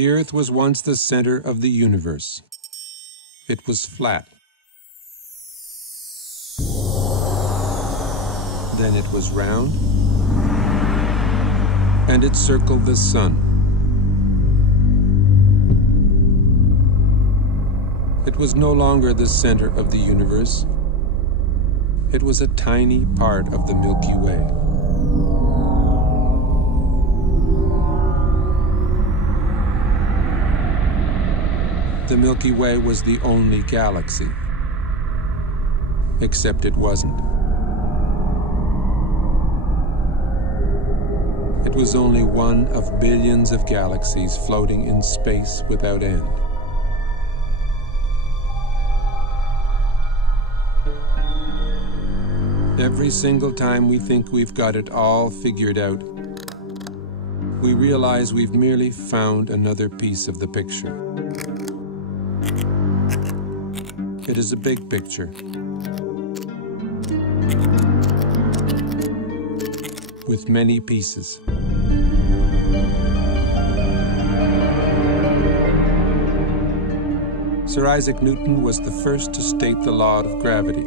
The Earth was once the center of the universe. It was flat. Then it was round, and it circled the sun. It was no longer the center of the universe. It was a tiny part of the Milky Way. The Milky Way was the only galaxy, except it wasn't. It was only one of billions of galaxies floating in space without end. Every single time we think we've got it all figured out, we realize we've merely found another piece of the picture. It is a big picture, with many pieces. Sir Isaac Newton was the first to state the law of gravity.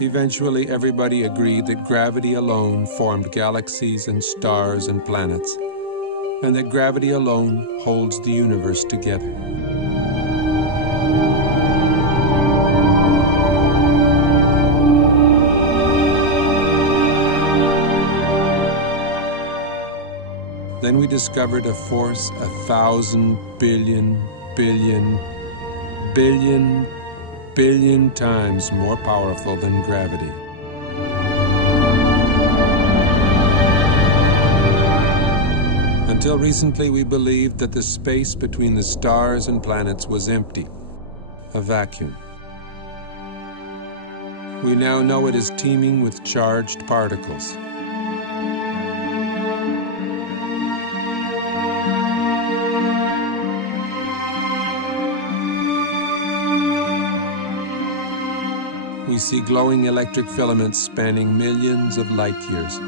Eventually, everybody agreed that gravity alone formed galaxies and stars and planets, and that gravity alone holds the universe together. Then we discovered a force 1,000 billion times more powerful than gravity. Until recently, we believed that the space between the stars and planets was empty, a vacuum. We now know it is teeming with charged particles. We see glowing electric filaments spanning millions of light years.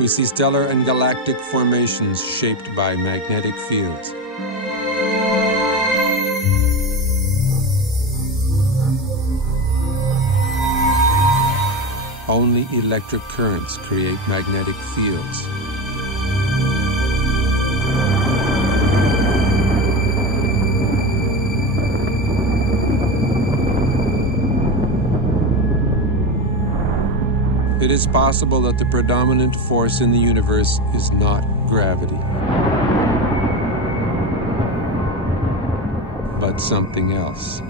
We see stellar and galactic formations shaped by magnetic fields. Only electric currents create magnetic fields. It is possible that the predominant force in the universe is not gravity, but something else.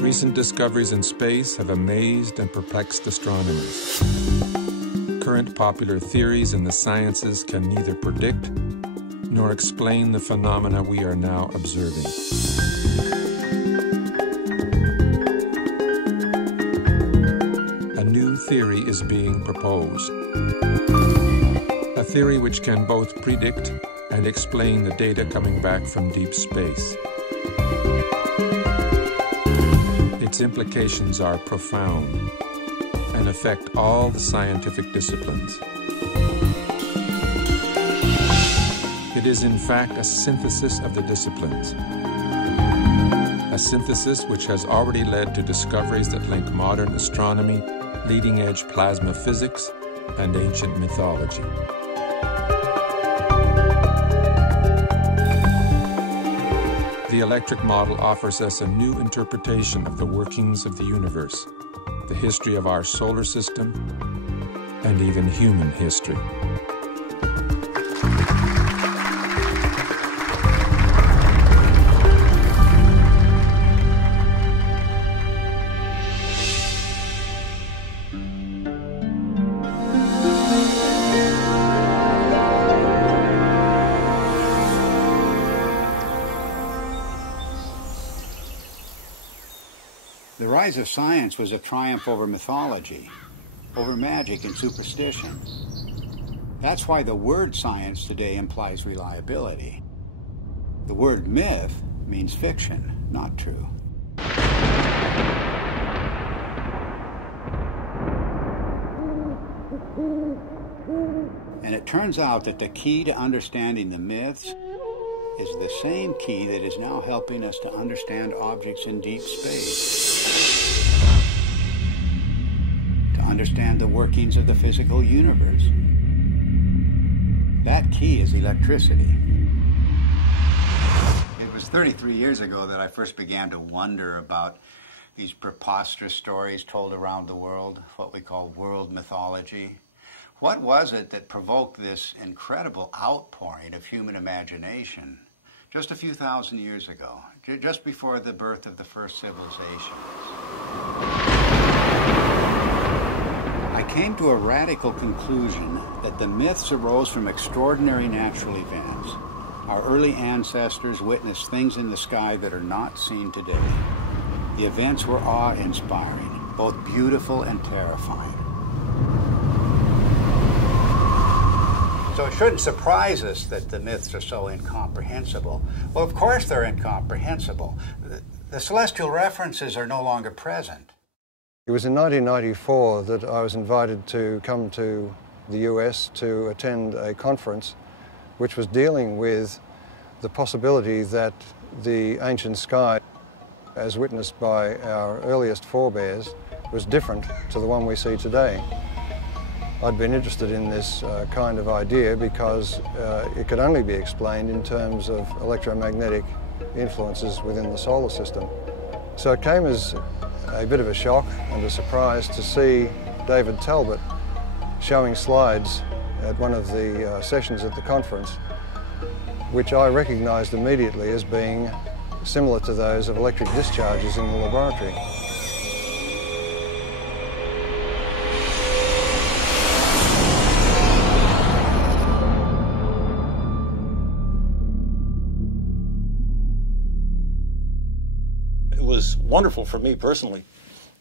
Recent discoveries in space have amazed and perplexed astronomers. Current popular theories in the sciences can neither predict nor explain the phenomena we are now observing. A new theory is being proposed. A theory which can both predict and explain the data coming back from deep space. Its implications are profound and affect all the scientific disciplines. It is in fact a synthesis of the disciplines. A synthesis which has already led to discoveries that link modern astronomy, leading-edge plasma physics, and ancient mythology. The electric model offers us a new interpretation of the workings of the universe, the history of our solar system, and even human history. The rise of science was a triumph over mythology, over magic and superstition. That's why the word science today implies reliability. The word myth means fiction, not true. And it turns out that the key to understanding the myths is the same key that is now helping us to understand objects in deep space, to understand the workings of the physical universe. That key is electricity. It was 33 years ago that I first began to wonder about these preposterous stories told around the world, what we call world mythology. What was it that provoked this incredible outpouring of human imagination just a few thousand years ago, just before the birth of the first civilizations? I came to a radical conclusion that the myths arose from extraordinary natural events. Our early ancestors witnessed things in the sky that are not seen today. The events were awe-inspiring, both beautiful and terrifying. So it shouldn't surprise us that the myths are so incomprehensible. Well, of course they're incomprehensible. The celestial references are no longer present. It was in 1994 that I was invited to come to the US to attend a conference which was dealing with the possibility that the ancient sky, as witnessed by our earliest forebears, was different to the one we see today. I'd been interested in this kind of idea because it could only be explained in terms of electromagnetic influences within the solar system. So it came as a bit of a shock and a surprise to see David Talbot showing slides at one of the sessions at the conference, which I recognized immediately as being similar to those of electric discharges in the laboratory. It was wonderful for me personally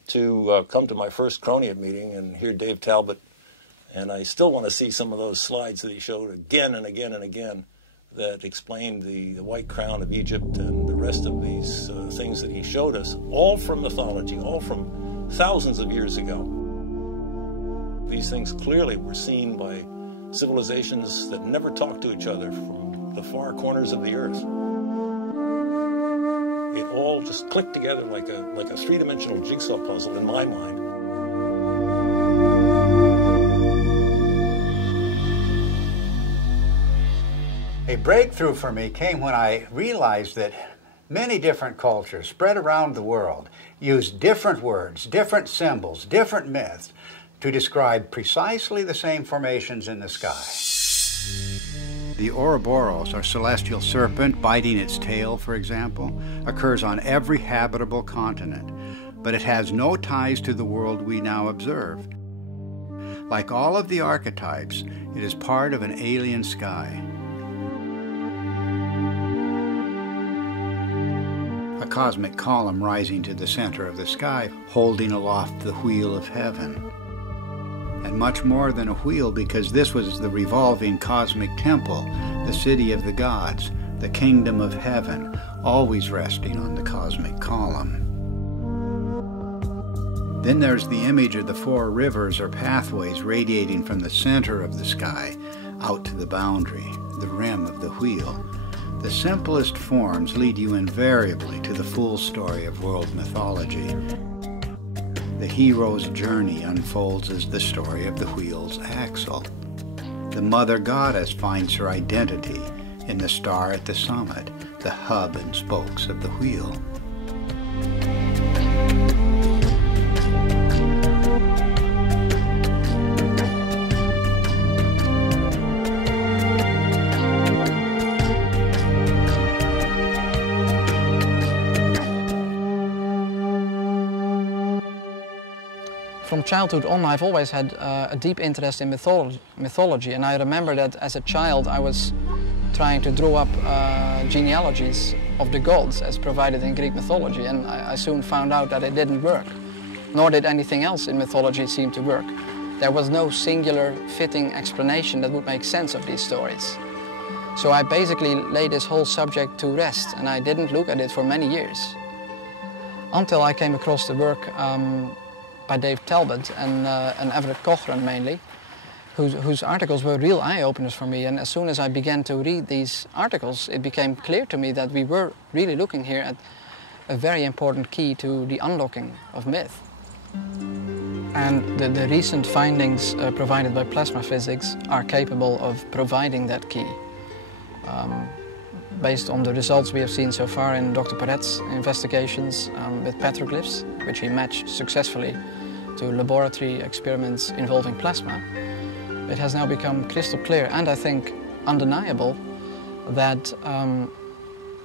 to come to my first Cronia meeting and hear Dave Talbot, and I still want to see some of those slides that he showed again and again and again that explained the White Crown of Egypt and the rest of these things that he showed us, all from mythology, all from thousands of years ago. These things clearly were seen by civilizations that never talked to each other from the far corners of the earth. It all just clicked together like a three-dimensional jigsaw puzzle in my mind. A breakthrough for me came when I realized that many different cultures spread around the world use different words, different symbols, different myths to describe precisely the same formations in the sky. The Ouroboros, or celestial serpent biting its tail, for example, occurs on every habitable continent, but it has no ties to the world we now observe. Like all of the archetypes, it is part of an alien sky. A cosmic column rising to the center of the sky, holding aloft the wheel of heaven. And much more than a wheel, because this was the revolving cosmic temple, the city of the gods, the kingdom of heaven, always resting on the cosmic column. Then there's the image of the four rivers or pathways radiating from the center of the sky out to the boundary, the rim of the wheel. The simplest forms lead you invariably to the full story of world mythology. The hero's journey unfolds as the story of the wheel's axle. The mother goddess finds her identity in the star at the summit, the hub and spokes of the wheel. From childhood on, I've always had a deep interest in mythology, and I remember that as a child I was trying to draw up genealogies of the gods as provided in Greek mythology, and I soon found out that it didn't work, nor did anything else in mythology seem to work. There was no singular fitting explanation that would make sense of these stories. So I basically laid this whole subject to rest, and I didn't look at it for many years. Until I came across the work by Dave Talbot and Everett Cochran mainly, whose articles were real eye-openers for me. And as soon as I began to read these articles, it became clear to me that we were really looking here at a very important key to the unlocking of myth. And the recent findings provided by plasma physics are capable of providing that key. Based on the results we have seen so far in Dr. Perret's investigations with petroglyphs, which he matched successfully to laboratory experiments involving plasma, it has now become crystal clear and I think undeniable that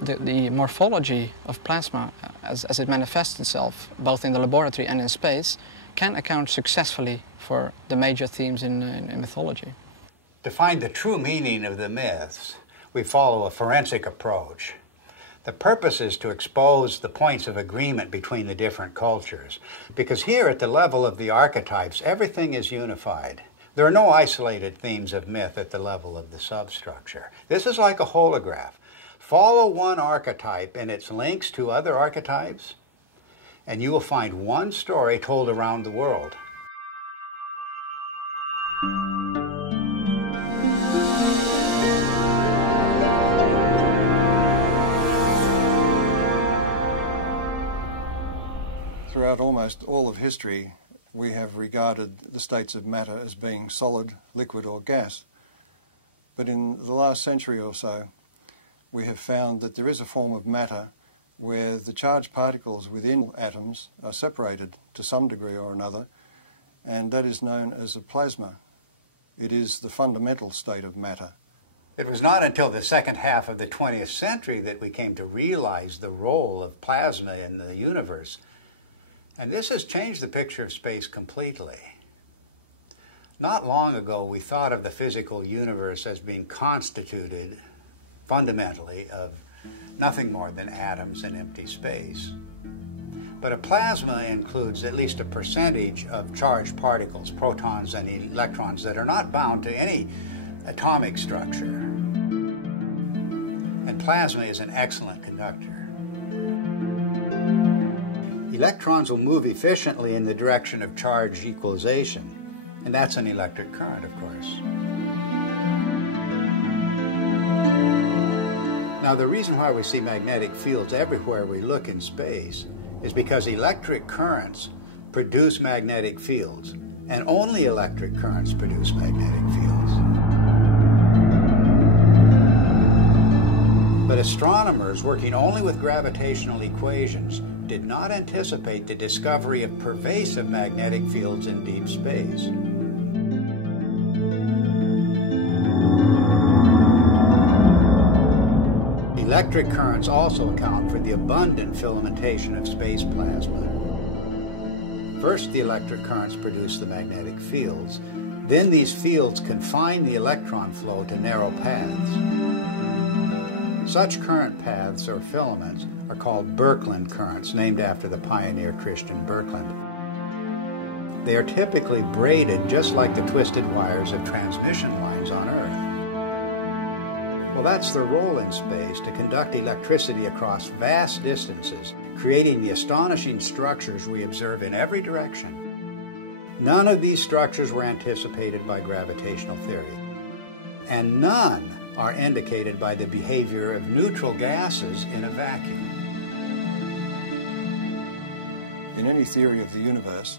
the morphology of plasma as it manifests itself both in the laboratory and in space can account successfully for the major themes in mythology. To find the true meaning of the myths, we follow a forensic approach. The purpose is to expose the points of agreement between the different cultures, because here at the level of the archetypes, everything is unified. There are no isolated themes of myth at the level of the substructure. This is like a holograph. Follow one archetype and its links to other archetypes, and you will find one story told around the world. Throughout almost all of history, we have regarded the states of matter as being solid, liquid or gas. But in the last century or so, we have found that there is a form of matter where the charged particles within atoms are separated to some degree or another, and that is known as a plasma. It is the fundamental state of matter. It was not until the second half of the 20th century that we came to realize the role of plasma in the universe. And this has changed the picture of space completely. Not long ago, we thought of the physical universe as being constituted fundamentally of nothing more than atoms and empty space. But a plasma includes at least a percentage of charged particles, protons and electrons, that are not bound to any atomic structure. And plasma is an excellent conductor. Electrons will move efficiently in the direction of charge equalization, and that's an electric current, of course. Now, the reason why we see magnetic fields everywhere we look in space is because electric currents produce magnetic fields, and only electric currents produce magnetic fields. But astronomers working only with gravitational equations did not anticipate the discovery of pervasive magnetic fields in deep space. Electric currents also account for the abundant filamentation of space plasma. First, the electric currents produce the magnetic fields. Then these fields confine the electron flow to narrow paths. Such current paths or filaments are called Birkeland currents, named after the pioneer Christian Birkeland. They are typically braided just like the twisted wires of transmission lines on Earth. Well, that's their role in space, to conduct electricity across vast distances, creating the astonishing structures we observe in every direction. None of these structures were anticipated by gravitational theory, and none are indicated by the behavior of neutral gases in a vacuum. In any theory of the universe,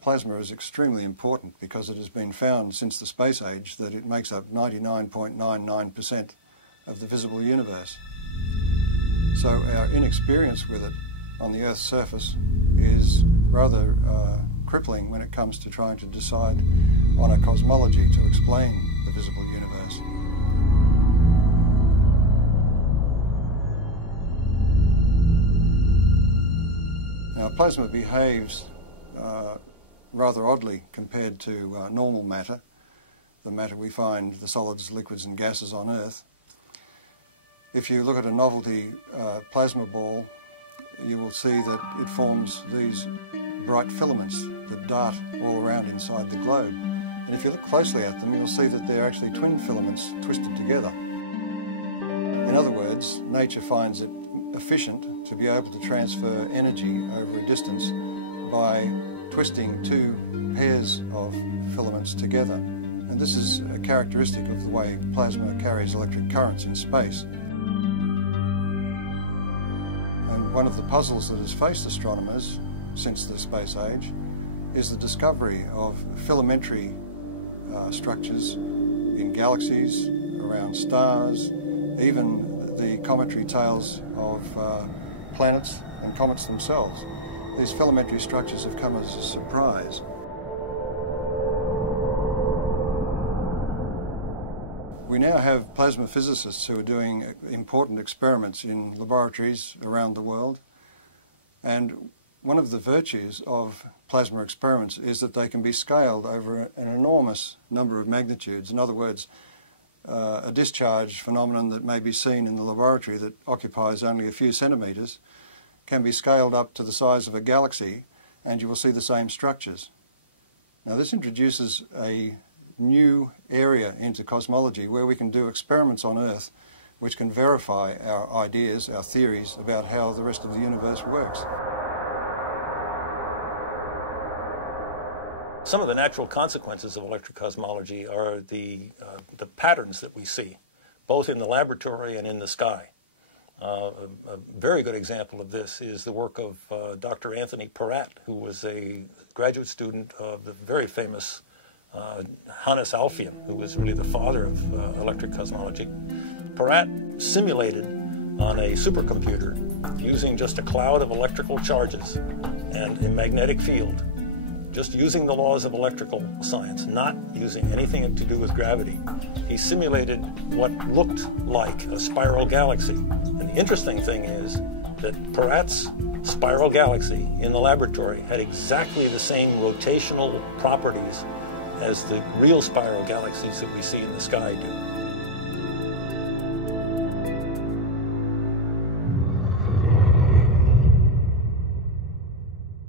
plasma is extremely important because it has been found since the space age that it makes up 99.99% of the visible universe. So our inexperience with it on the Earth's surface is rather crippling when it comes to trying to decide on a cosmology to explain the visible universe. Now, plasma behaves rather oddly compared to normal matter, the matter we find, the solids, liquids and gases on Earth. If you look at a novelty plasma ball, you will see that it forms these bright filaments that dart all around inside the globe. And if you look closely at them, you'll see that they're actually twin filaments twisted together. In other words, nature finds it efficient to be able to transfer energy over a distance by twisting two pairs of filaments together. And this is a characteristic of the way plasma carries electric currents in space. And one of the puzzles that has faced astronomers since the space age is the discovery of filamentary structures in galaxies, around stars, even the cometary tails of planets and comets themselves. These filamentary structures have come as a surprise. We now have plasma physicists who are doing important experiments in laboratories around the world, and one of the virtues of plasma experiments is that they can be scaled over an enormous number of magnitudes. In other words, a discharge phenomenon that may be seen in the laboratory that occupies only a few centimetres can be scaled up to the size of a galaxy, and you will see the same structures. Now, this introduces a new area into cosmology where we can do experiments on Earth which can verify our ideas, our theories about how the rest of the universe works. Some of the natural consequences of electrocosmology are the patterns that we see, both in the laboratory and in the sky. A very good example of this is the work of Dr. Anthony Peratt, who was a graduate student of the very famous Hannes Alfvén, who was really the father of electric cosmology. Peratt simulated on a supercomputer using just a cloud of electrical charges and a magnetic field, just using the laws of electrical science, not using anything to do with gravity. He simulated what looked like a spiral galaxy. And the interesting thing is that Peratt's spiral galaxy in the laboratory had exactly the same rotational properties as the real spiral galaxies that we see in the sky do.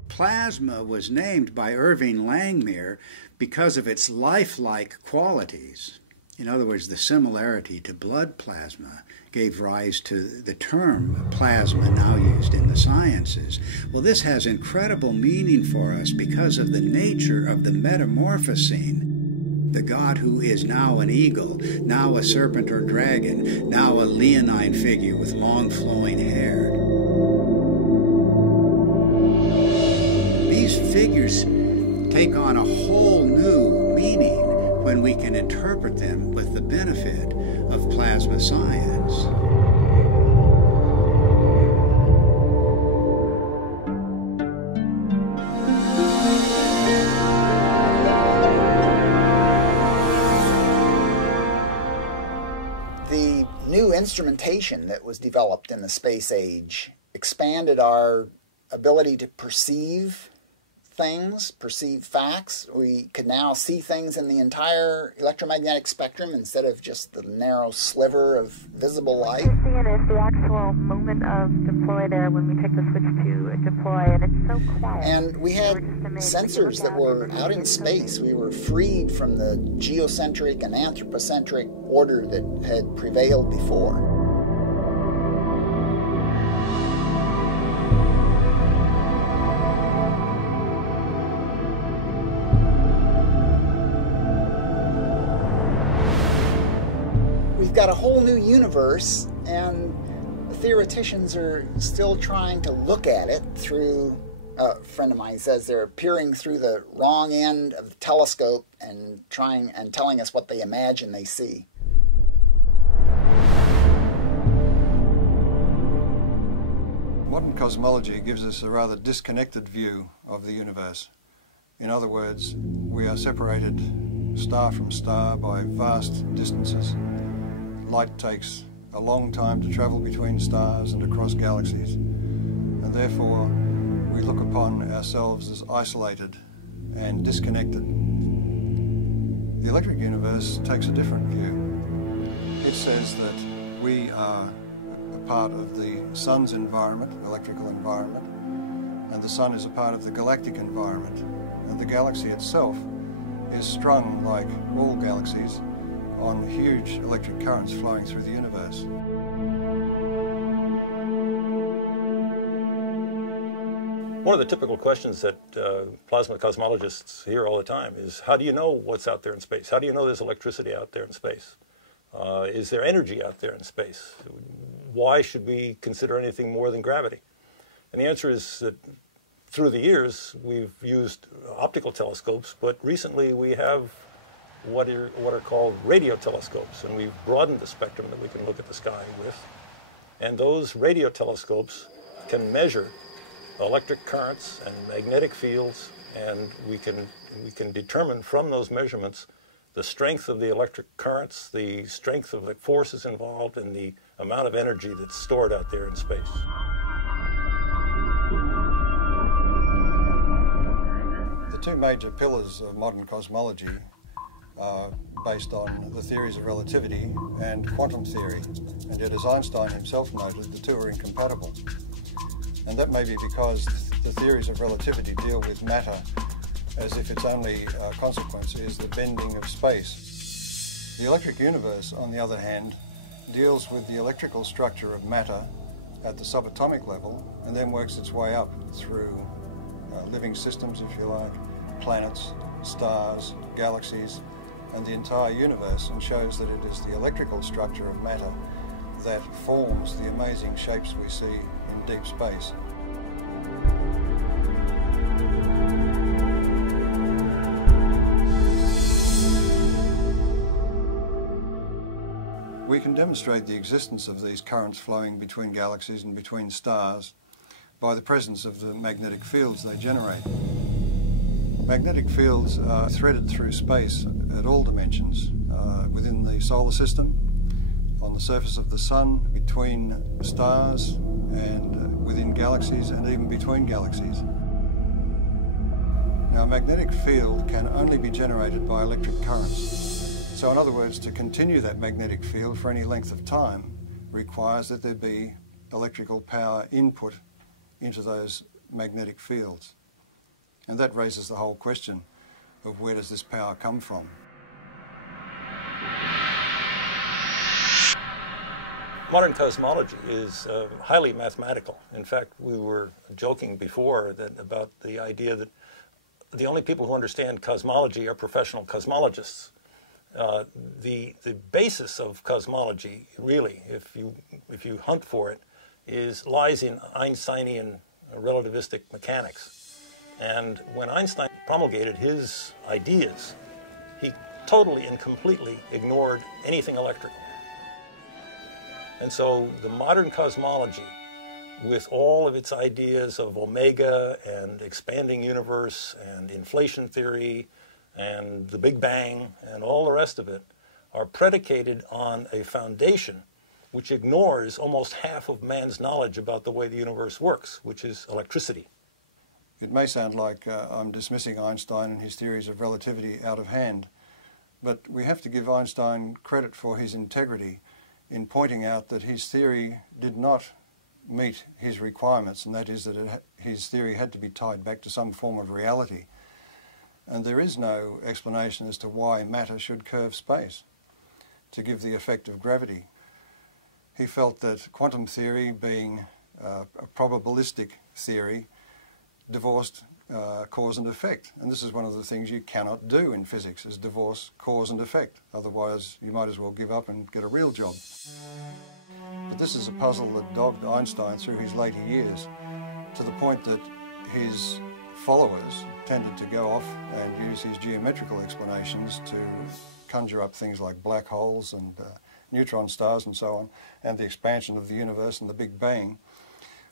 Plasma was named by Irving Langmuir because of its lifelike qualities. In other words, the similarity to blood plasma gave rise to the term plasma now used in the sciences. Well, this has incredible meaning for us because of the nature of the metamorphosing. The God who is now an eagle, now a serpent or dragon, now a leonine figure with long flowing hair. These figures take on a whole new meaning when we can interpret them with the benefit of plasma science. The new instrumentation that was developed in the space age expanded our ability to perceive things, perceive facts. We could now see things in the entire electromagnetic spectrum instead of just the narrow sliver of visible light. What you're seeing is the actual moment of deploy there when we take the switch to deploy, and it's so quiet. And we had sensors that were out in space. We were freed from the geocentric and anthropocentric order that had prevailed before. We've got a whole new universe, and the theoreticians are still trying to look at it through, a friend of mine says they're peering through the wrong end of the telescope and telling us what they imagine they see. Modern cosmology gives us a rather disconnected view of the universe. In other words, we are separated star from star by vast distances. Light takes a long time to travel between stars and across galaxies, and therefore we look upon ourselves as isolated and disconnected. The electric universe takes a different view. It says that we are part of the Sun's environment, electrical environment, and the Sun is a part of the galactic environment. And the galaxy itself is strung, like all galaxies, on huge electric currents flowing through the universe. One of the typical questions that plasma cosmologists hear all the time is, how do you know what's out there in space? How do you know there's electricity out there in space? Is there energy out there in space? Why should we consider anything more than gravity? And the answer is that through the years, we've used optical telescopes, but recently we have what are called radio telescopes, and we've broadened the spectrum that we can look at the sky with. And those radio telescopes can measure electric currents and magnetic fields, and we can determine from those measurements the strength of the electric currents, the strength of the forces involved, and the amount of energy that's stored out there in space. The two major pillars of modern cosmology are based on the theories of relativity and quantum theory, and yet, as Einstein himself noted, the two are incompatible. And that may be because the theories of relativity deal with matter as if its only consequence is the bending of space. The electric universe, on the other hand, deals with the electrical structure of matter at the subatomic level and then works its way up through living systems, if you like, planets, stars, galaxies, and the entire universe, and shows that it is the electrical structure of matter that forms the amazing shapes we see in deep space. We can demonstrate the existence of these currents flowing between galaxies and between stars by the presence of the magnetic fields they generate. Magnetic fields are threaded through space at all dimensions, within the solar system, on the surface of the Sun, between stars, and within galaxies, and even between galaxies. Now, a magnetic field can only be generated by electric currents. So, in other words, to continue that magnetic field for any length of time requires that there be electrical power input into those magnetic fields. And that raises the whole question of where does this power come from? Modern cosmology is highly mathematical. In fact, we were joking before about the idea that the only people who understand cosmology are professional cosmologists. The basis of cosmology, really, if you hunt for it, lies in Einsteinian relativistic mechanics. And when Einstein promulgated his ideas, he totally and completely ignored anything electrical. And so the modern cosmology, with all of its ideas of omega and expanding universe and inflation theory and the Big Bang and all the rest of it, are predicated on a foundation which ignores almost half of man's knowledge about the way the universe works, which is electricity. It may sound like I'm dismissing Einstein and his theories of relativity out of hand, but we have to give Einstein credit for his integrity in pointing out that his theory did not meet his requirements, and that is that his theory had to be tied back to some form of reality. And there is no explanation as to why matter should curve space to give the effect of gravity. He felt that quantum theory, being a probabilistic theory, divorced cause and effect. And this is one of the things you cannot do in physics, is divorce cause and effect. Otherwise, you might as well give up and get a real job. But this is a puzzle that dogged Einstein through his later years, to the point that his followers tended to go off and use his geometrical explanations to conjure up things like black holes and neutron stars and so on, and the expansion of the universe and the Big Bang,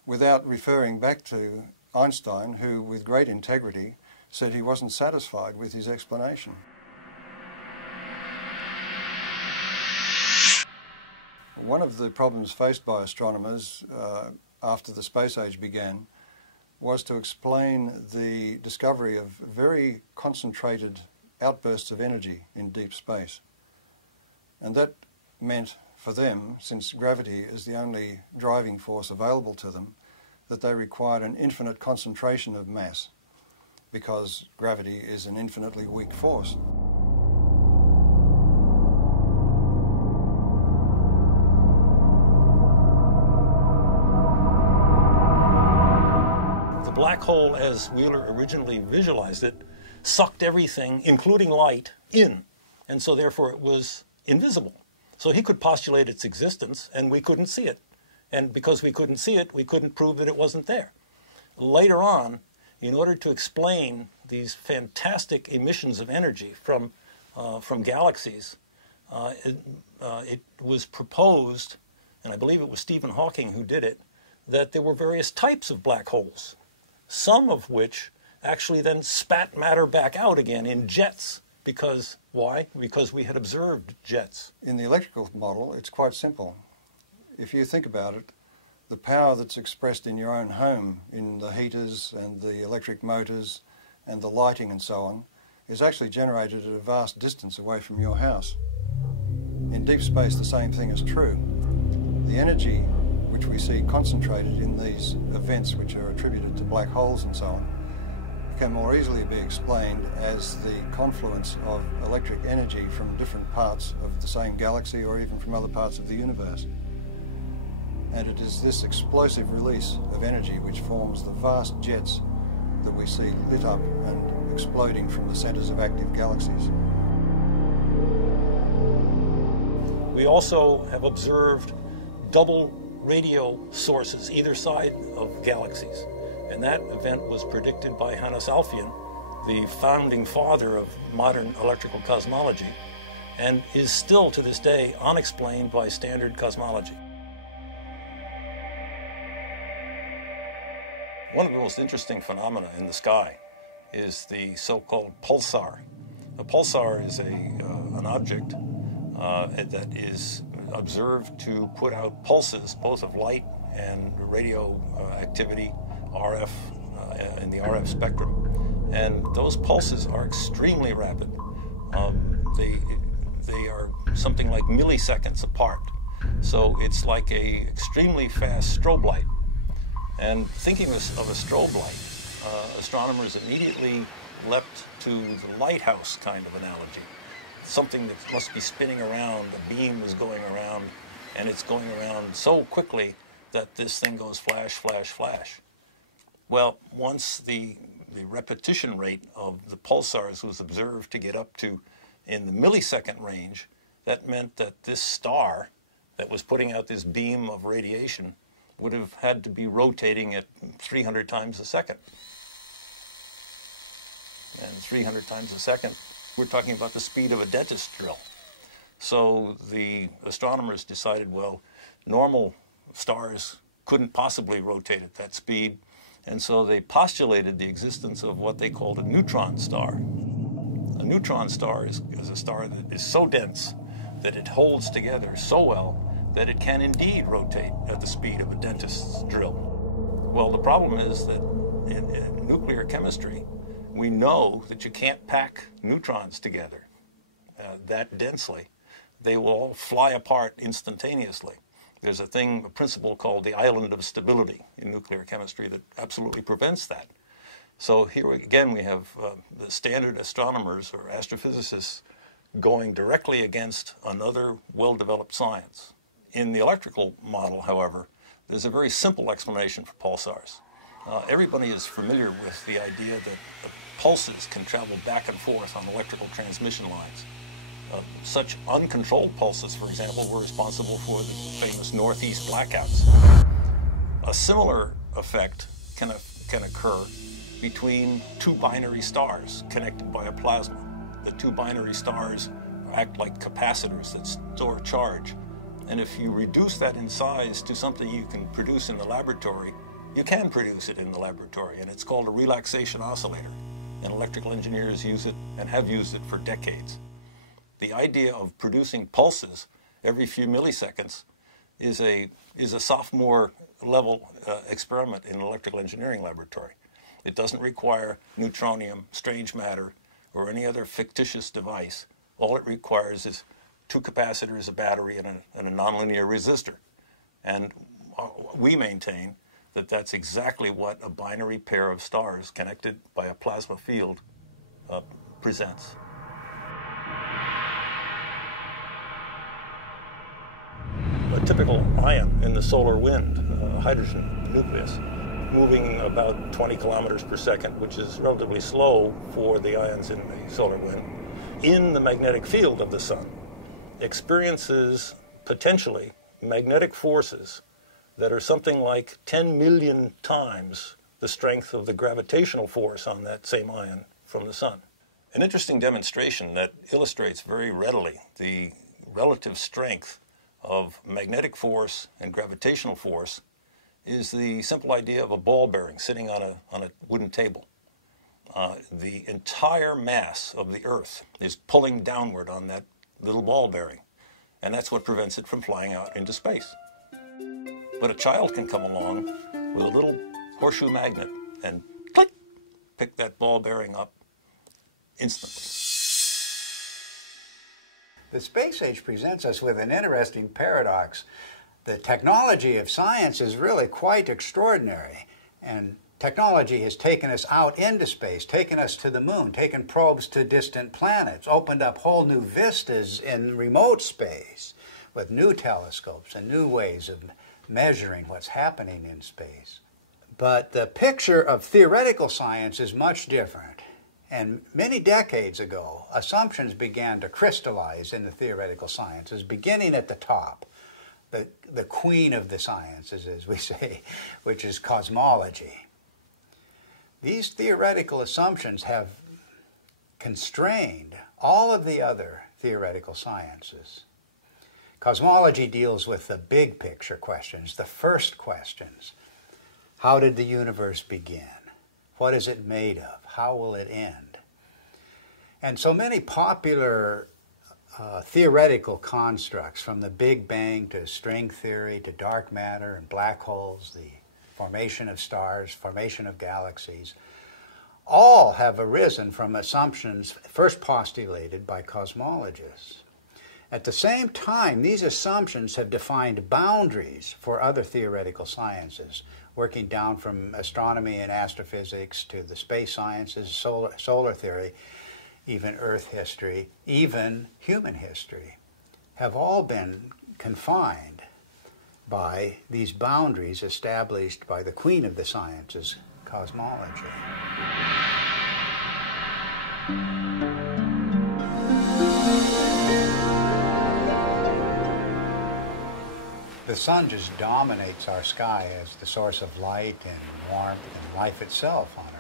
without referring back to Einstein, who, with great integrity, said he wasn't satisfied with his explanation. One of the problems faced by astronomers after the space age began was to explain the discovery of very concentrated outbursts of energy in deep space. And that meant for them, since gravity is the only driving force available to them, that they required an infinite concentration of mass, because gravity is an infinitely weak force. The black hole, as Wheeler originally visualized it, sucked everything, including light, in, and so therefore it was invisible. So he could postulate its existence, and we couldn't see it. And because we couldn't see it, we couldn't prove that it wasn't there. Later on, in order to explain these fantastic emissions of energy from galaxies, it was proposed, and I believe it was Stephen Hawking who did it, that there were various types of black holes, some of which actually then spat matter back out again in jets. Because, why? Because we had observed jets. In the electrical model, it's quite simple. If you think about it, the power that's expressed in your own home, in the heaters and the electric motors and the lighting and so on, is actually generated at a vast distance away from your house. In deep space, the same thing is true. The energy which we see concentrated in these events which are attributed to black holes and so on can more easily be explained as the confluence of electric energy from different parts of the same galaxy or even from other parts of the universe. And it is this explosive release of energy which forms the vast jets that we see lit up and exploding from the centers of active galaxies. We also have observed double radio sources either side of galaxies. And that event was predicted by Hannes Alfvén, the founding father of modern electrical cosmology, and is still to this day unexplained by standard cosmology. One of the most interesting phenomena in the sky is the so-called pulsar. A pulsar is an object that is observed to put out pulses, both of light and radio activity, RF, in the RF spectrum. And those pulses are extremely rapid. They are something like milliseconds apart. So it's like a extremely fast strobe light. And thinking of a strobe light, astronomers immediately leapt to the lighthouse kind of analogy. Something that must be spinning around, a beam is going around, and it's going around so quickly that this thing goes flash, flash, flash. Well, once the repetition rate of the pulsars was observed to get up to in the millisecond range, that meant that this star that was putting out this beam of radiation would have had to be rotating at 300 times a second. And 300 times a second, we're talking about the speed of a dentist drill. So the astronomers decided, well, normal stars couldn't possibly rotate at that speed, and so they postulated the existence of what they called a neutron star. A neutron star is a star that is so dense that it holds together so well that it can indeed rotate at the speed of a dentist's drill. Well, the problem is that in nuclear chemistry, we know that you can't pack neutrons together that densely. They will all fly apart instantaneously. There's a principle called the island of stability in nuclear chemistry that absolutely prevents that. So here again we have the standard astronomers or astrophysicists going directly against another well-developed science. In the electrical model, however, there's a very simple explanation for pulsars. Everybody is familiar with the idea that the pulses can travel back and forth on electrical transmission lines. Such uncontrolled pulses, for example, were responsible for the famous Northeast blackouts. A similar effect can occur between two binary stars connected by a plasma. The two binary stars act like capacitors that store charge. And if you reduce that in size to something you can produce in the laboratory, you can produce it in the laboratory, and it's called a relaxation oscillator. And electrical engineers use it and have used it for decades. The idea of producing pulses every few milliseconds is a sophomore level experiment in an electrical engineering laboratory. It doesn't require neutronium, strange matter, or any other fictitious device. All it requires is two capacitors, a battery, and a nonlinear resistor. And we maintain that that's exactly what a binary pair of stars connected by a plasma field presents. A typical ion in the solar wind, hydrogen nucleus, moving about 20 kilometers per second, which is relatively slow for the ions in the solar wind, in the magnetic field of the sun, experiences potentially magnetic forces that are something like 10 million times the strength of the gravitational force on that same ion from the sun. An interesting demonstration that illustrates very readily the relative strength of magnetic force and gravitational force is the simple idea of a ball bearing sitting on a wooden table. The entire mass of the Earth is pulling downward on that little ball bearing, and that's what prevents it from flying out into space. But a child can come along with a little horseshoe magnet and click, pick that ball bearing up instantly. The space age presents us with an interesting paradox. The technology of science is really quite extraordinary, and technology has taken us out into space, taken us to the moon, taken probes to distant planets, opened up whole new vistas in remote space with new telescopes and new ways of measuring what's happening in space. But the picture of theoretical science is much different. And many decades ago, assumptions began to crystallize in the theoretical sciences, beginning at the top, the queen of the sciences, as we say, which is cosmology. These theoretical assumptions have constrained all of the other theoretical sciences. Cosmology deals with the big picture questions, the first questions. How did the universe begin? What is it made of? How will it end? And so many popular theoretical constructs, from the Big Bang to string theory to dark matter and black holes, the formation of stars, formation of galaxies, all have arisen from assumptions first postulated by cosmologists. At the same time, these assumptions have defined boundaries for other theoretical sciences, working down from astronomy and astrophysics to the space sciences, solar theory, even Earth history, even human history, have all been confined by these boundaries established by the queen of the sciences, cosmology. The sun just dominates our sky as the source of light and warmth and life itself on Earth.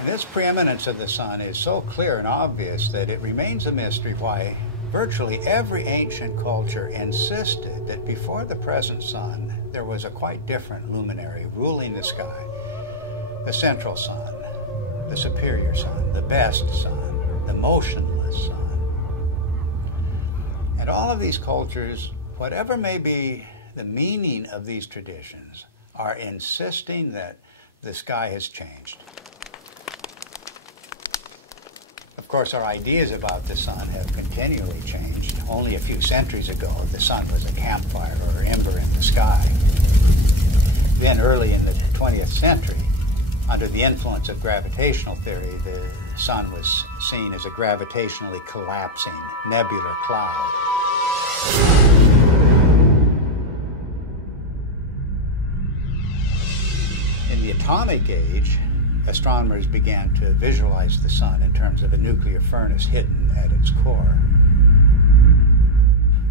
And this preeminence of the sun is so clear and obvious that it remains a mystery why virtually every ancient culture insisted that before the present sun, there was a quite different luminary ruling the sky. The central sun, the superior sun, the best sun, the motionless sun. And all of these cultures, whatever may be the meaning of these traditions, are insisting that the sky has changed. Of course, our ideas about the sun have continually changed. Only a few centuries ago, the sun was a campfire or ember in the sky. Then, early in the 20th century, under the influence of gravitational theory, the sun was seen as a gravitationally collapsing nebular cloud. In the atomic age, astronomers began to visualize the sun in terms of a nuclear furnace hidden at its core.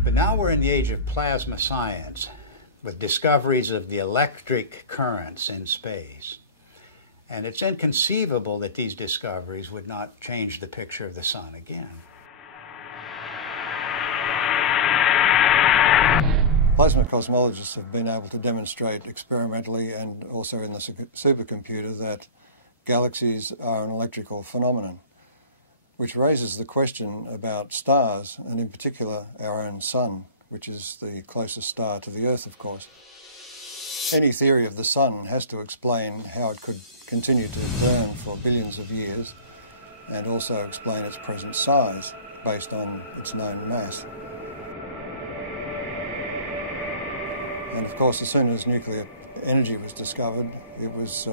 But now we're in the age of plasma science, with discoveries of the electric currents in space. And it's inconceivable that these discoveries would not change the picture of the sun again. Plasma cosmologists have been able to demonstrate experimentally and also in the supercomputer that galaxies are an electrical phenomenon, which raises the question about stars, and in particular our own sun, which is the closest star to the Earth, of course. Any theory of the sun has to explain how it could continue to burn for billions of years and also explain its present size. based on its known mass. And of course, as soon as nuclear energy was discovered, it was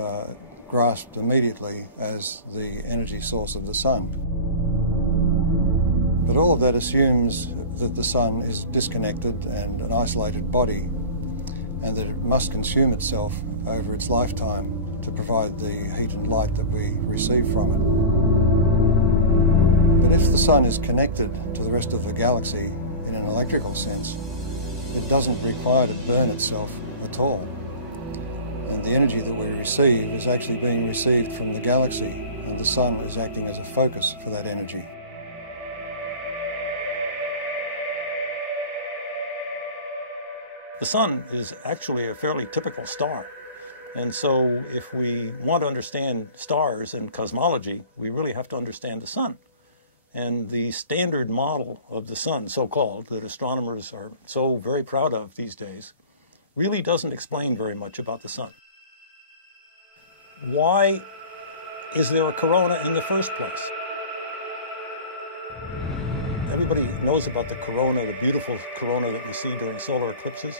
grasped immediately as the energy source of the sun. But all of that assumes that the sun is disconnected and an isolated body, and that it must consume itself over its lifetime to provide the heat and light that we receive from it. But if the sun is connected to the rest of the galaxy in an electrical sense, it doesn't require to burn itself at all. And the energy that we receive is actually being received from the galaxy, and the sun is acting as a focus for that energy. The sun is actually a fairly typical star. And so if we want to understand stars and cosmology, we really have to understand the sun. And the standard model of the sun, so-called, that astronomers are so very proud of these days, really doesn't explain very much about the sun. Why is there a corona in the first place? Everybody knows about the corona, the beautiful corona that we see during solar eclipses.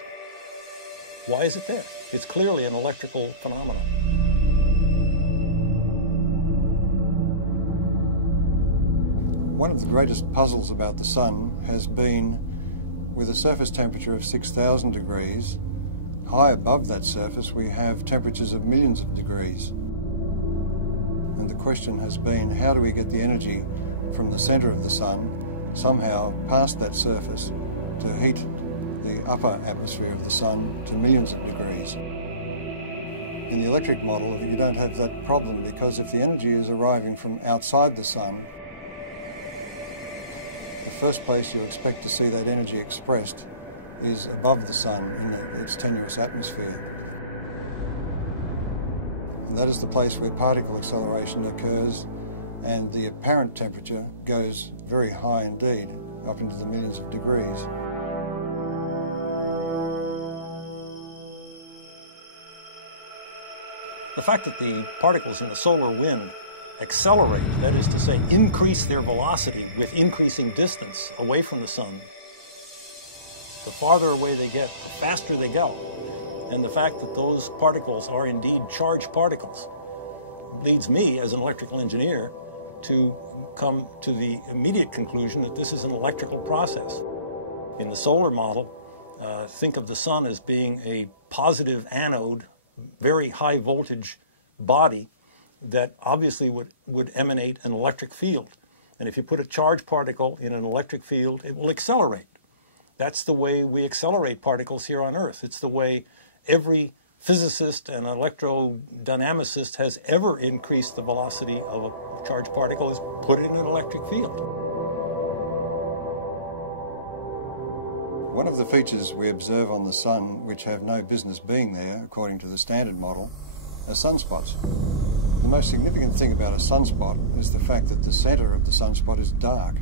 Why is it there? It's clearly an electrical phenomenon. One of the greatest puzzles about the sun has been, with a surface temperature of 6,000 degrees, high above that surface we have temperatures of millions of degrees. And the question has been, how do we get the energy from the center of the sun somehow past that surface to heat the upper atmosphere of the sun to millions of degrees? In the electric model, you don't have that problem, because if the energy is arriving from outside the sun, the first place you expect to see that energy expressed is above the sun in its tenuous atmosphere. And that is the place where particle acceleration occurs, and the apparent temperature goes very high indeed, up into the millions of degrees. The fact that the particles in the solar wind accelerate, that is to say, increase their velocity with increasing distance away from the sun, the farther away they get, the faster they go. And the fact that those particles are indeed charged particles leads me, as an electrical engineer, to come to the immediate conclusion that this is an electrical process. In the solar model, think of the sun as being a positive anode, very high voltage body that obviously would emanate an electric field. And if you put a charged particle in an electric field, it will accelerate. That's the way we accelerate particles here on Earth. It's the way every physicist and electrodynamicist has ever increased the velocity of a charged particle, is put it in an electric field. One of the features we observe on the sun, which have no business being there, according to the standard model, are sunspots. The most significant thing about a sunspot is the fact that the center of the sunspot is dark.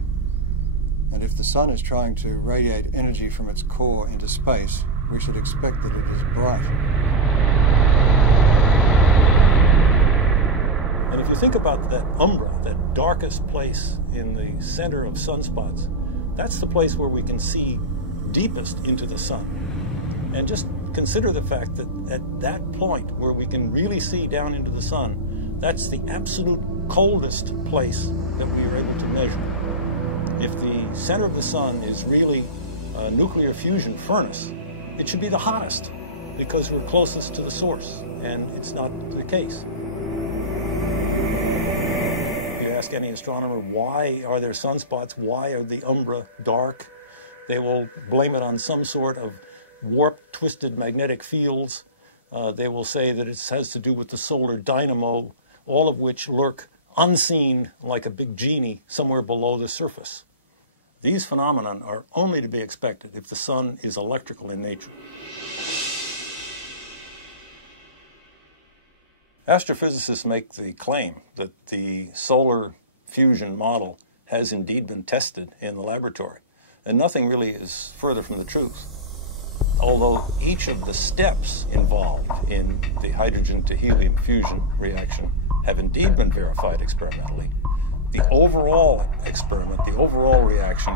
And if the sun is trying to radiate energy from its core into space, we should expect that it is bright. And if you think about that umbra, that darkest place in the center of sunspots, that's the place where we can see deepest into the sun. And just consider the fact that at that point where we can really see down into the sun, that's the absolute coldest place that we are able to measure. If the center of the sun is really a nuclear fusion furnace, it should be the hottest because we're closest to the source, and it's not the case. You ask any astronomer, why are there sunspots? Why are the umbra dark? They will blame it on some sort of warped, twisted magnetic fields. They will say that it has to do with the solar dynamo, all of which lurk unseen like a big genie somewhere below the surface. These phenomena are only to be expected if the sun is electrical in nature. Astrophysicists make the claim that the solar fusion model has indeed been tested in the laboratory, and nothing really is further from the truth. Although each of the steps involved in the hydrogen to helium fusion reaction have indeed been verified experimentally, the overall experiment, the overall reaction,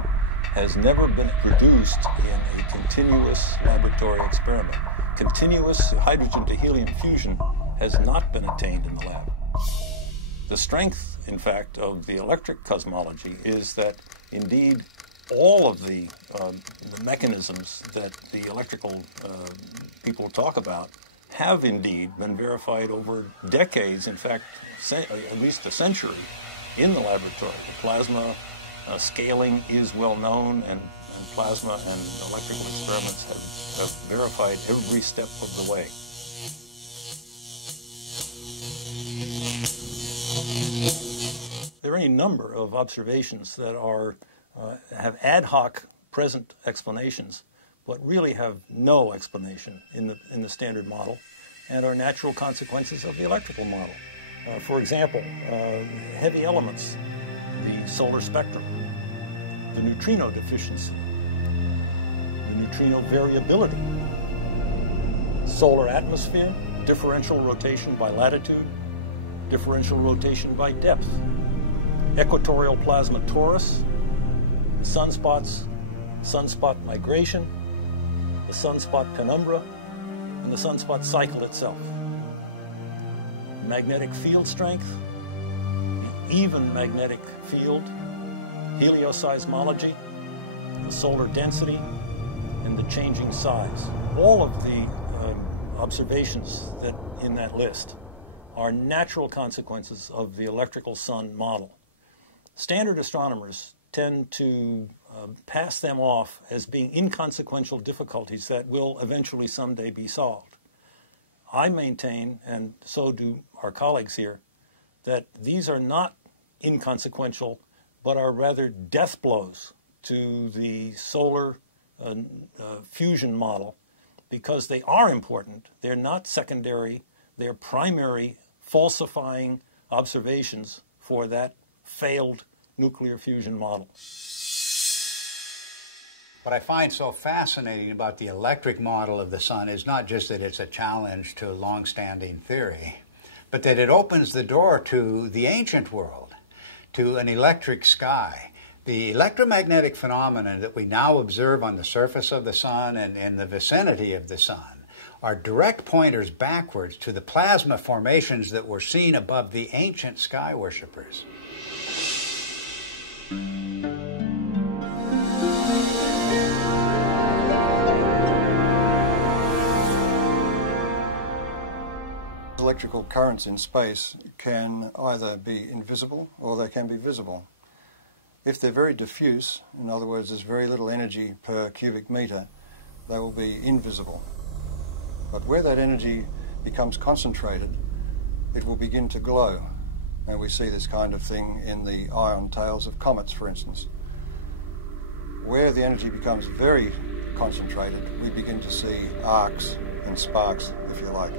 has never been produced in a continuous laboratory experiment. Continuous hydrogen to helium fusion has not been attained in the lab. The strength, in fact, of the electric cosmology is that indeed all of the mechanisms that the electrical people talk about have indeed been verified over decades, in fact, at least a century, in the laboratory. The plasma scaling is well known, and plasma and electrical experiments have verified every step of the way. There are any number of observations that have ad hoc present explanations, but really have no explanation in the standard model, and are natural consequences of the electrical model. For example, heavy elements, the solar spectrum, the neutrino deficiency, the neutrino variability, solar atmosphere, differential rotation by latitude, differential rotation by depth, equatorial plasma torus, sunspots, sunspot migration, the sunspot penumbra, and the sunspot cycle itself. Magnetic field strength, the even magnetic field, helioseismology, the solar density, and the changing size. All of the observations that in that list are natural consequences of the electrical sun model. Standard astronomers tend to pass them off as being inconsequential difficulties that will eventually someday be solved. I maintain, and so do our colleagues here, that these are not inconsequential, but are rather death blows to the solar fusion model, because they are important. They're not secondary. They're primary falsifying observations for that failed nuclear fusion model. What I find so fascinating about the electric model of the sun is not just that it's a challenge to long-standing theory, but that it opens the door to the ancient world, to an electric sky. The electromagnetic phenomena that we now observe on the surface of the sun and in the vicinity of the sun are direct pointers backwards to the plasma formations that were seen above the ancient sky worshippers. Electrical currents in space can either be invisible or they can be visible. If they're very diffuse, in other words, there's very little energy per cubic meter, they will be invisible. But where that energy becomes concentrated, it will begin to glow. And we see this kind of thing in the ion tails of comets, for instance. Where the energy becomes very concentrated, we begin to see arcs and sparks, if you like.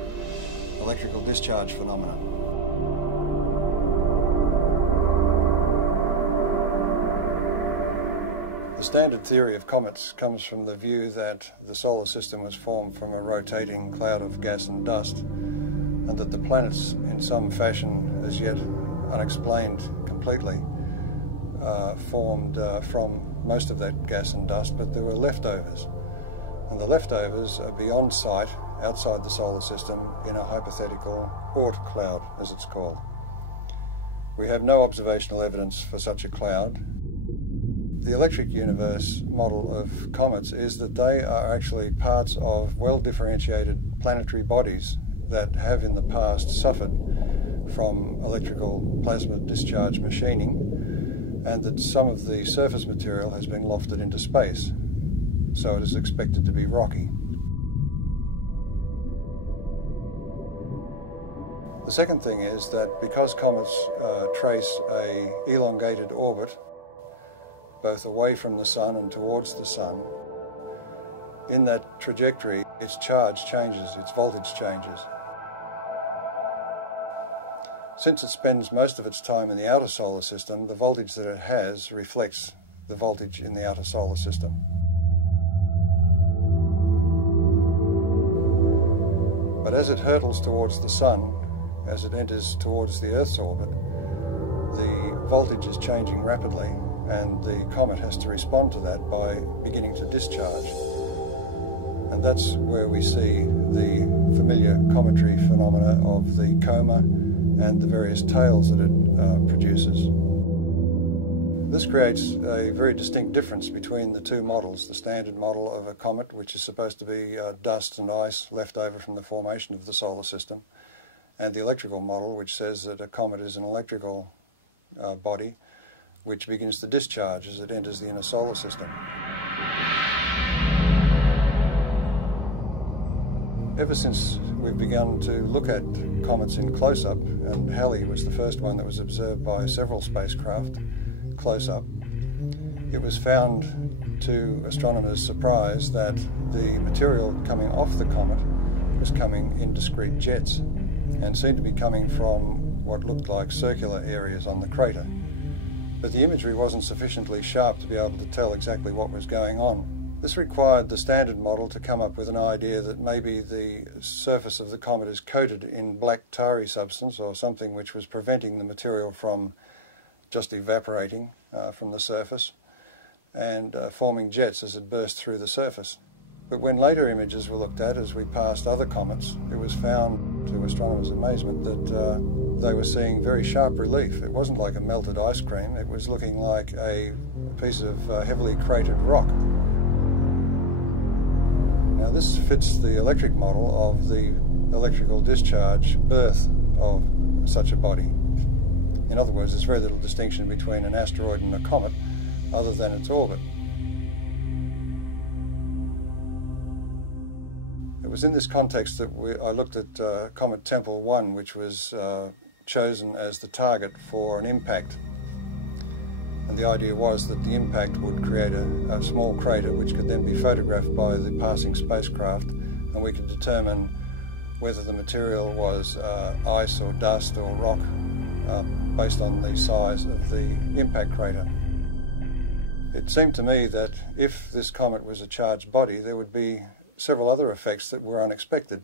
Electrical discharge phenomena. The standard theory of comets comes from the view that the solar system was formed from a rotating cloud of gas and dust, and that the planets, in some fashion as yet unexplained completely, formed from most of that gas and dust, but there were leftovers. And the leftovers are beyond sight, outside the solar system, in a hypothetical Oort cloud, as it's called. We have no observational evidence for such a cloud. The electric universe model of comets is that they are actually parts of well-differentiated planetary bodies that have in the past suffered from electrical plasma discharge machining, and that some of the surface material has been lofted into space, so it is expected to be rocky. The second thing is that because comets trace an elongated orbit, both away from the sun and towards the sun, in that trajectory, its charge changes, its voltage changes. Since it spends most of its time in the outer solar system, the voltage that it has reflects the voltage in the outer solar system. But as it hurtles towards the sun, as it enters towards the Earth's orbit, the voltage is changing rapidly, and the comet has to respond to that by beginning to discharge. And that's where we see the familiar cometary phenomena of the coma and the various tails that it produces. This creates a very distinct difference between the two models, the standard model of a comet, which is supposed to be dust and ice left over from the formation of the solar system, and the electrical model, which says that a comet is an electrical body which begins to discharge as it enters the inner solar system. Ever since we've begun to look at comets in close-up, and Halley was the first one that was observed by several spacecraft close-up, it was found to astronomers' surprise that the material coming off the comet was coming in discrete jets and seemed to be coming from what looked like circular areas on the crater. But the imagery wasn't sufficiently sharp to be able to tell exactly what was going on. This required the standard model to come up with an idea that maybe the surface of the comet is coated in black tarry substance or something which was preventing the material from just evaporating from the surface and forming jets as it burst through the surface. But when later images were looked at as we passed other comets, it was found, to astronomers' amazement, that they were seeing very sharp relief. It wasn't like a melted ice cream, it was looking like a piece of heavily cratered rock. Now this fits the electric model of the electrical discharge birth of such a body. In other words, there's very little distinction between an asteroid and a comet other than its orbit. It was in this context that I looked at Comet Tempel 1, which was chosen as the target for an impact. And the idea was that the impact would create a small crater which could then be photographed by the passing spacecraft, and we could determine whether the material was ice or dust or rock based on the size of the impact crater. It seemed to me that if this comet was a charged body, there would be several other effects that were unexpected.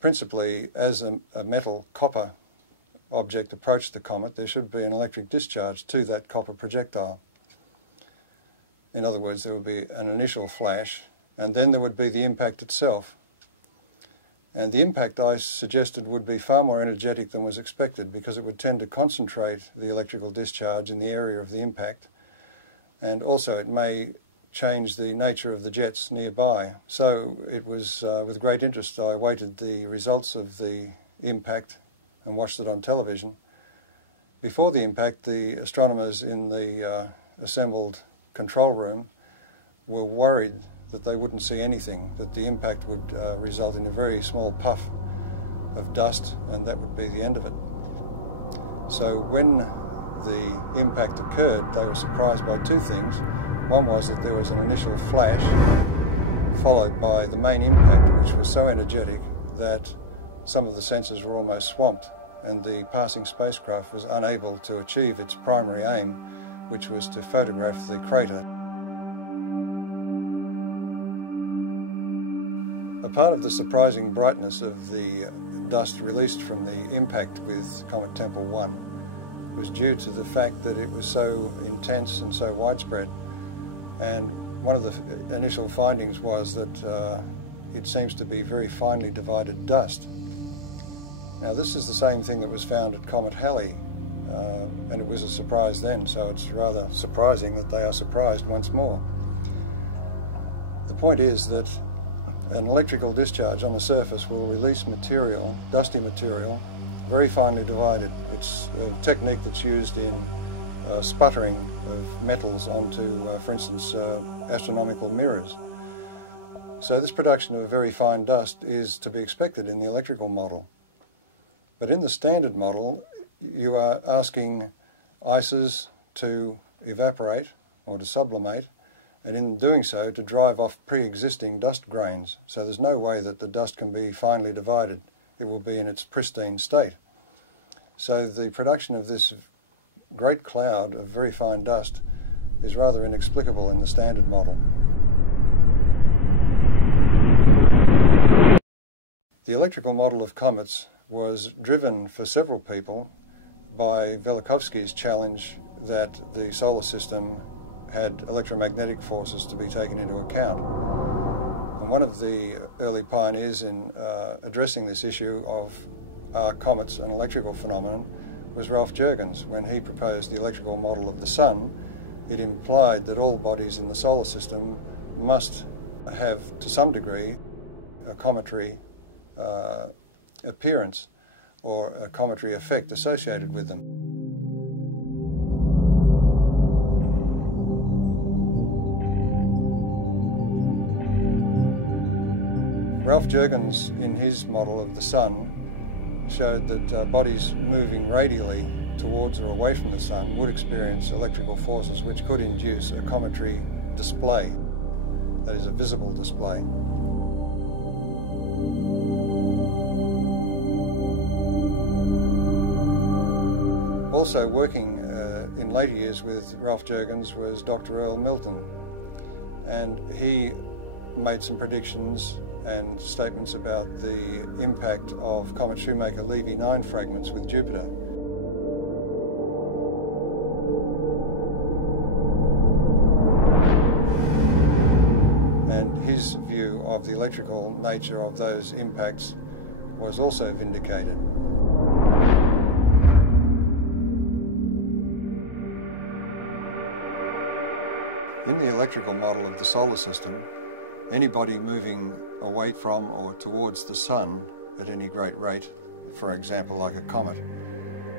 Principally, as a metal copper object approached the comet, there should be an electric discharge to that copper projectile. In other words, there would be an initial flash, and then there would be the impact itself. And the impact, I suggested, would be far more energetic than was expected, because it would tend to concentrate the electrical discharge in the area of the impact, and also it may change the nature of the jets nearby. So it was with great interest I awaited the results of the impact and watched it on television. Before the impact, the astronomers in the assembled control room were worried that they wouldn't see anything, that the impact would result in a very small puff of dust, and that would be the end of it. So when the impact occurred, they were surprised by two things. One was that there was an initial flash, followed by the main impact, which was so energetic that some of the sensors were almost swamped, and the passing spacecraft was unable to achieve its primary aim, which was to photograph the crater. A part of the surprising brightness of the dust released from the impact with Comet Tempel 1 was due to the fact that it was so intense and so widespread. And one of the initial findings was that it seems to be very finely divided dust. Now this is the same thing that was found at Comet Halley, and it was a surprise then, so it's rather surprising that they are surprised once more. The point is that an electrical discharge on the surface will release material, dusty material, very finely divided. It's a technique that's used in sputtering of metals onto, for instance, astronomical mirrors. So this production of very fine dust is to be expected in the electrical model. But in the standard model, you are asking ices to evaporate or to sublimate, and in doing so to drive off pre-existing dust grains. So there's no way that the dust can be finely divided. It will be in its pristine state. So the production of this great cloud of very fine dust is rather inexplicable in the standard model. The electrical model of comets was driven for several people by Velikovsky's challenge that the solar system had electromagnetic forces to be taken into account. And one of the early pioneers in addressing this issue of are comets an electrical phenomenon was Ralph Jurgens. When he proposed the electrical model of the Sun, it implied that all bodies in the solar system must have, to some degree, a cometary appearance or a cometary effect associated with them. Ralph Jurgens, in his model of the Sun, showed that bodies moving radially towards or away from the Sun would experience electrical forces which could induce a cometary display, that is, a visible display. Also working in later years with Ralph Jurgens was Dr. Earl Milton, and he made some predictions and statements about the impact of Comet Shoemaker-Levy 9 fragments with Jupiter. And his view of the electrical nature of those impacts was also vindicated. In the electrical model of the solar system, anybody moving away from or towards the Sun at any great rate, for example like a comet,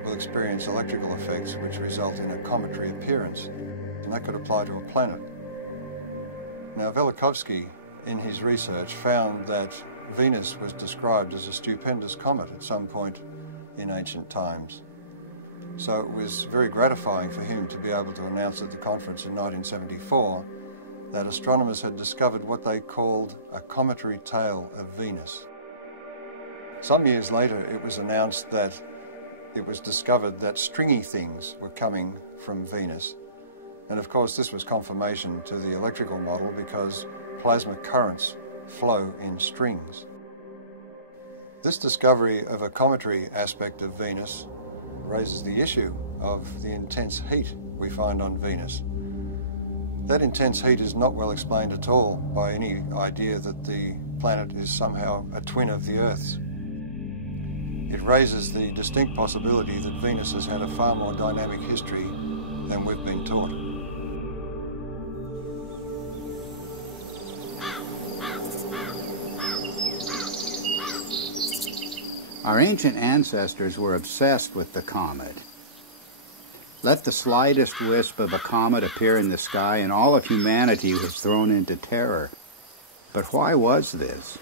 will experience electrical effects which result in a cometary appearance, and that could apply to a planet. Now Velikovsky, in his research, found that Venus was described as a stupendous comet at some point in ancient times. So it was very gratifying for him to be able to announce at the conference in 1974 that astronomers had discovered what they called a cometary tail of Venus. Some years later, it was announced that it was discovered that stringy things were coming from Venus. And of course, this was confirmation to the electrical model because plasma currents flow in strings. This discovery of a cometary aspect of Venus raises the issue of the intense heat we find on Venus. That intense heat is not well explained at all by any idea that the planet is somehow a twin of the Earth's. It raises the distinct possibility that Venus has had a far more dynamic history than we've been taught. Our ancient ancestors were obsessed with the comet. Let the slightest wisp of a comet appear in the sky and all of humanity was thrown into terror. But why was this?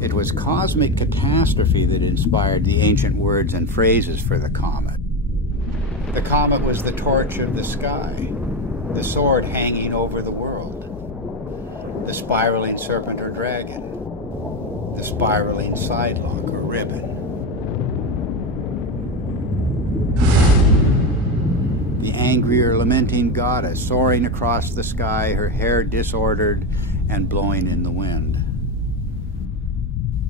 It was cosmic catastrophe that inspired the ancient words and phrases for the comet. The comet was the torch of the sky, the sword hanging over the world, the spiraling serpent or dragon, the spiraling sidelock or ribbon. The angry or lamenting goddess soaring across the sky, her hair disordered and blowing in the wind.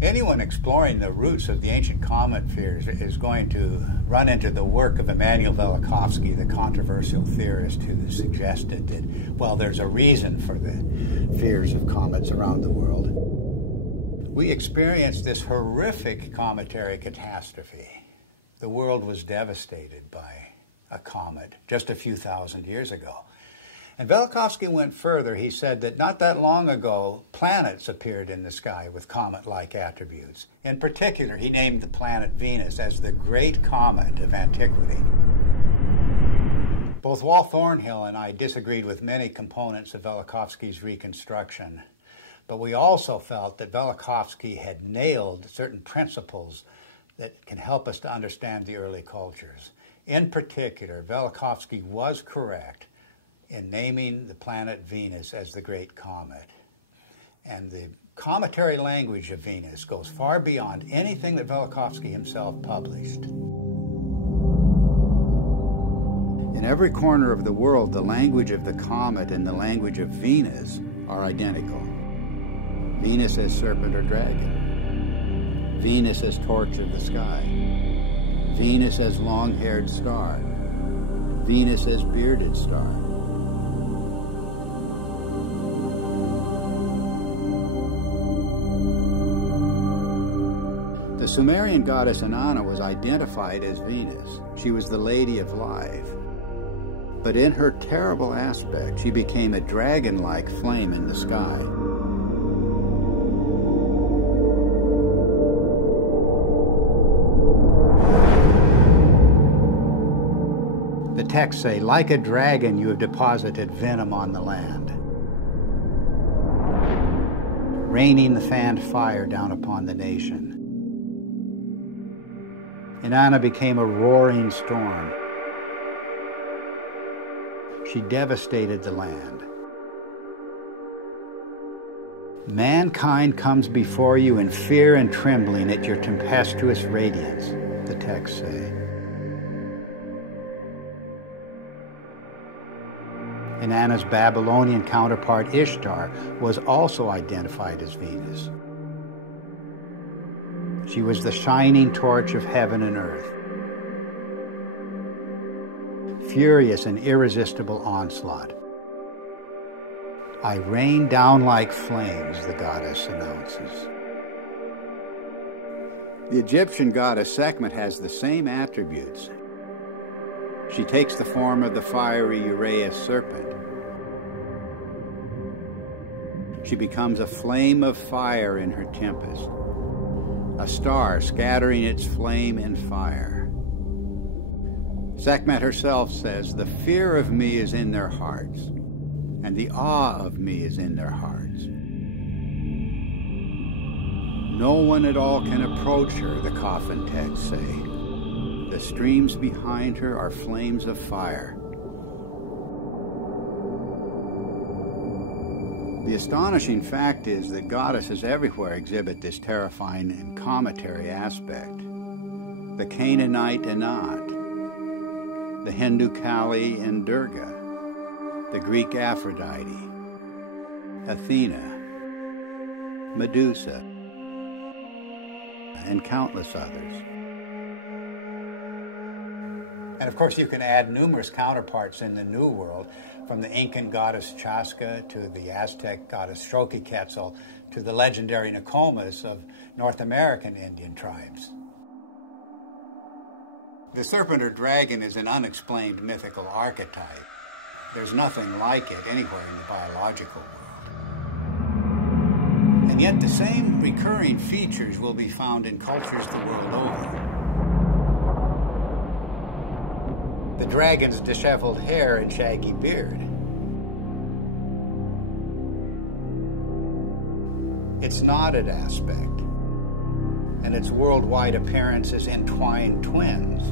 Anyone exploring the roots of the ancient comet fears is going to run into the work of Immanuel Velikovsky, the controversial theorist who suggested that, well, there's a reason for the fears of comets around the world. We experienced this horrific cometary catastrophe. The world was devastated by a comet just a few thousand years ago. And Velikovsky went further. He said that not that long ago, planets appeared in the sky with comet-like attributes. In particular, he named the planet Venus as the great comet of antiquity. Both Walt Thornhill and I disagreed with many components of Velikovsky's reconstruction, but we also felt that Velikovsky had nailed certain principles that can help us to understand the early cultures. In particular, Velikovsky was correct in naming the planet Venus as the Great Comet. And the cometary language of Venus goes far beyond anything that Velikovsky himself published. In every corner of the world, the language of the comet and the language of Venus are identical. Venus as serpent or dragon. Venus as torch of the sky. Venus as long-haired star. Venus as bearded star. The Sumerian goddess Inanna was identified as Venus. She was the Lady of Life. But in her terrible aspect, she became a dragon-like flame in the sky. The texts say, like a dragon, you have deposited venom on the land, raining the fanned fire down upon the nation. Inanna became a roaring storm. She devastated the land. Mankind comes before you in fear and trembling at your tempestuous radiance, the texts say. Inanna's Babylonian counterpart Ishtar was also identified as Venus. She was the shining torch of heaven and earth. Furious and irresistible onslaught. I rain down like flames, the goddess announces. The Egyptian goddess Sekhmet has the same attributes. She takes the form of the fiery Uraeus serpent. She becomes a flame of fire in her tempest, a star scattering its flame and fire. Sekhmet herself says, "The fear of me is in their hearts, and the awe of me is in their hearts." No one at all can approach her, the coffin texts say. The streams behind her are flames of fire. The astonishing fact is that goddesses everywhere exhibit this terrifying and cometary aspect. The Canaanite Inat, the Hindu Kali and Durga, the Greek Aphrodite, Athena, Medusa, and countless others. And of course, you can add numerous counterparts in the New World, from the Incan goddess Chaska to the Aztec goddess Xochiquetzal to the legendary Nokomis of North American Indian tribes. The serpent or dragon is an unexplained mythical archetype. There's nothing like it anywhere in the biological world. And yet the same recurring features will be found in cultures the world over. The dragon's disheveled hair and shaggy beard. Its knotted aspect, and its worldwide appearance as entwined twins.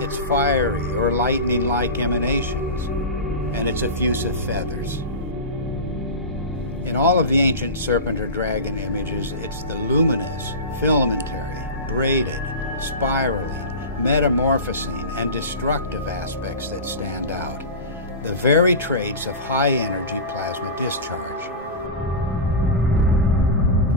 Its fiery or lightning-like emanations, and its effusive feathers. In all of the ancient serpent or dragon images, it's the luminous, filamentary, braided, spiraling, metamorphosing, and destructive aspects that stand out. The very traits of high-energy plasma discharge.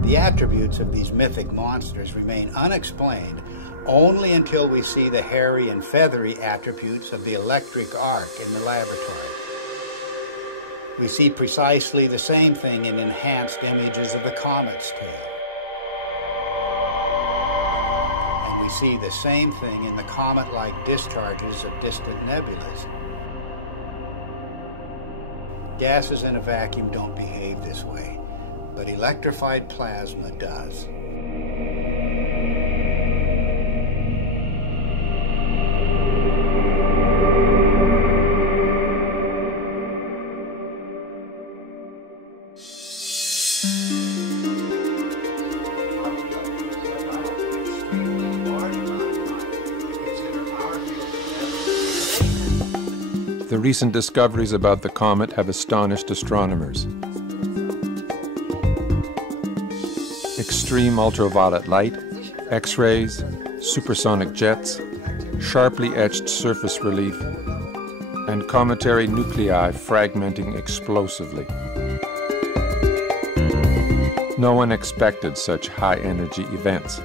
The attributes of these mythic monsters remain unexplained only until we see the hairy and feathery attributes of the electric arc in the laboratory. We see precisely the same thing in enhanced images of the comet's tail. And we see the same thing in the comet-like discharges of distant nebulas. Gases in a vacuum don't behave this way, but electrified plasma does. The recent discoveries about the comet have astonished astronomers. Extreme ultraviolet light, X-rays, supersonic jets, sharply etched surface relief, and cometary nuclei fragmenting explosively. No one expected such high-energy events.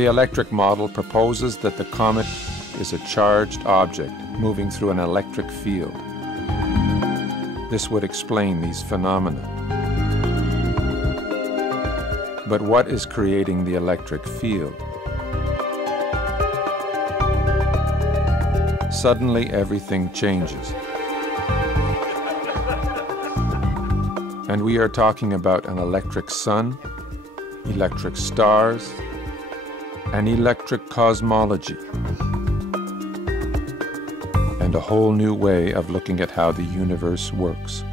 The electric model proposes that the comet is a charged object moving through an electric field. This would explain these phenomena. But what is creating the electric field? Suddenly, everything changes. And we are talking about an electric sun, electric stars, and electric cosmology, and a whole new way of looking at how the universe works.